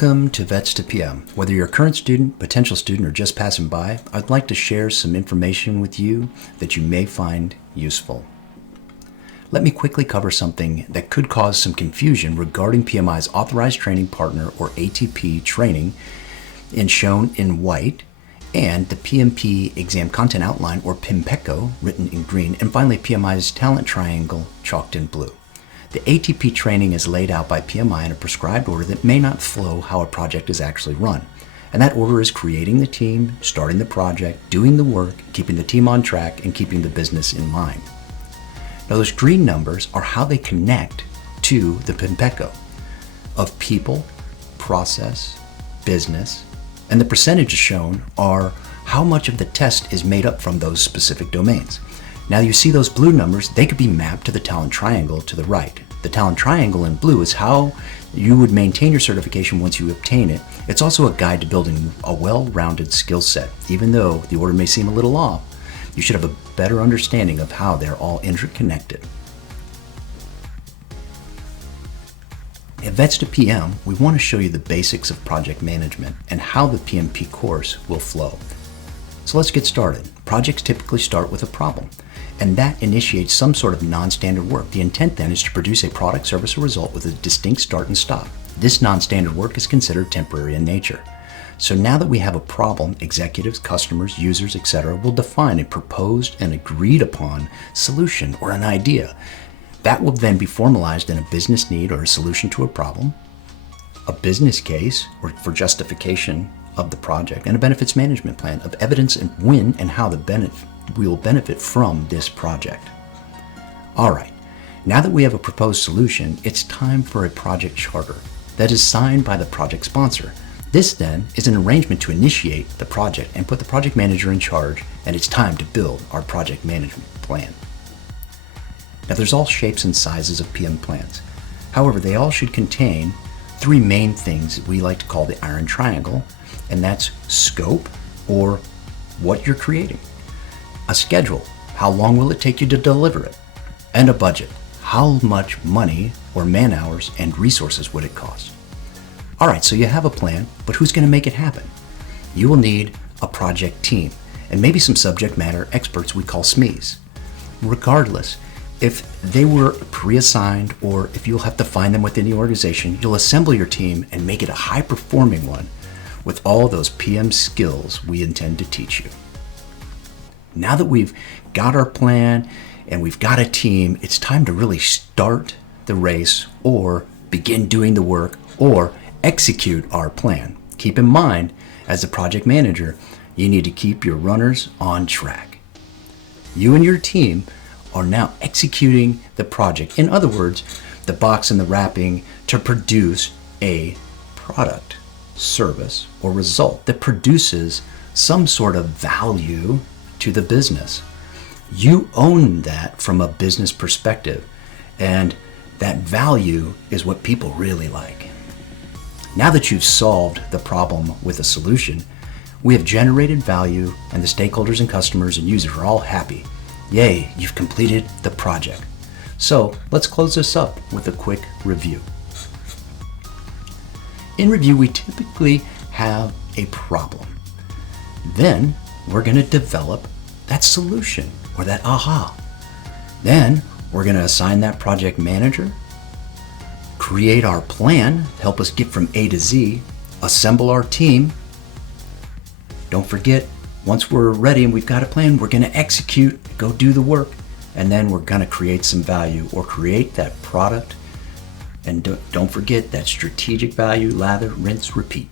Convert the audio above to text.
Welcome to Vets to PM. Whether you're a current student, potential student, or just passing by, I'd like to share some information with you that you may find useful. Let me quickly cover something that could cause some confusion regarding PMI's Authorized Training Partner or ATP training shown in white, and the PMP Exam Content Outline or PMPECO written in green, and finally PMI's Talent Triangle chalked in blue. The ATP training is laid out by PMI in a prescribed order that may not flow how a project is actually run. And that order is creating the team, starting the project, doing the work, keeping the team on track, and keeping the business in mind. Now those green numbers are how they connect to the PMPECO of people, process, business, and the percentages shown are how much of the test is made up from those specific domains. Now you see those blue numbers, they could be mapped to the talent triangle to the right. The talent triangle in blue is how you would maintain your certification once you obtain it. It's also a guide to building a well-rounded skill set. Even though the order may seem a little off, you should have a better understanding of how they're all interconnected. At Vets to PM, we want to show you the basics of project management and how the PMP course will flow. So let's get started. Projects typically start with a problem, and that initiates some sort of non-standard work. The intent then is to produce a product, service, or result with a distinct start and stop. This non-standard work is considered temporary in nature. So now that we have a problem, executives, customers, users, etc. will define a proposed and agreed upon solution or an idea. That will then be formalized in a business need or a solution to a problem, a business case or for justification of the project, and a benefits management plan of evidence and when and how we will benefit from this project. All right, now that we have a proposed solution, it's time for a project charter that is signed by the project sponsor. This then is an arrangement to initiate the project and put the project manager in charge, and it's time to build our project management plan. Now there's all shapes and sizes of PM plans. However, they all should contain three main things that we like to call the iron triangle, and that's scope, or what you're creating, a schedule, how long will it take you to deliver it, and a budget, how much money or man hours and resources would it cost. All right, so you have a plan, but who's going to make it happen? You will need a project team and maybe some subject matter experts we call SMEs. Regardless, if they were pre-assigned or if you'll have to find them within the organization, you'll assemble your team and make it a high-performing one with all those PM skills we intend to teach you. Now that we've got our plan and we've got a team, it's time to really start the race or begin doing the work or execute our plan. Keep in mind, as a project manager, you need to keep your runners on track. You and your team are now executing the project. In other words, the box and the wrapping to produce a product, service, or result that produces some sort of value to the business. You own that from a business perspective, and that value is what people really like. Now that you've solved the problem with a solution, we have generated value, and the stakeholders and customers and users are all happy. Yay, you've completed the project. So let's close this up with a quick review. In review, we typically have a problem. Then we're going to develop that solution or that aha. Then we're going to assign that project manager, create our plan to help us get from A to Z, assemble our team. Don't forget, once we're ready and we've got a plan, we're going to execute, go do the work, and then we're going to create some value or create that product. And don't forget that strategic value, lather, rinse, repeat.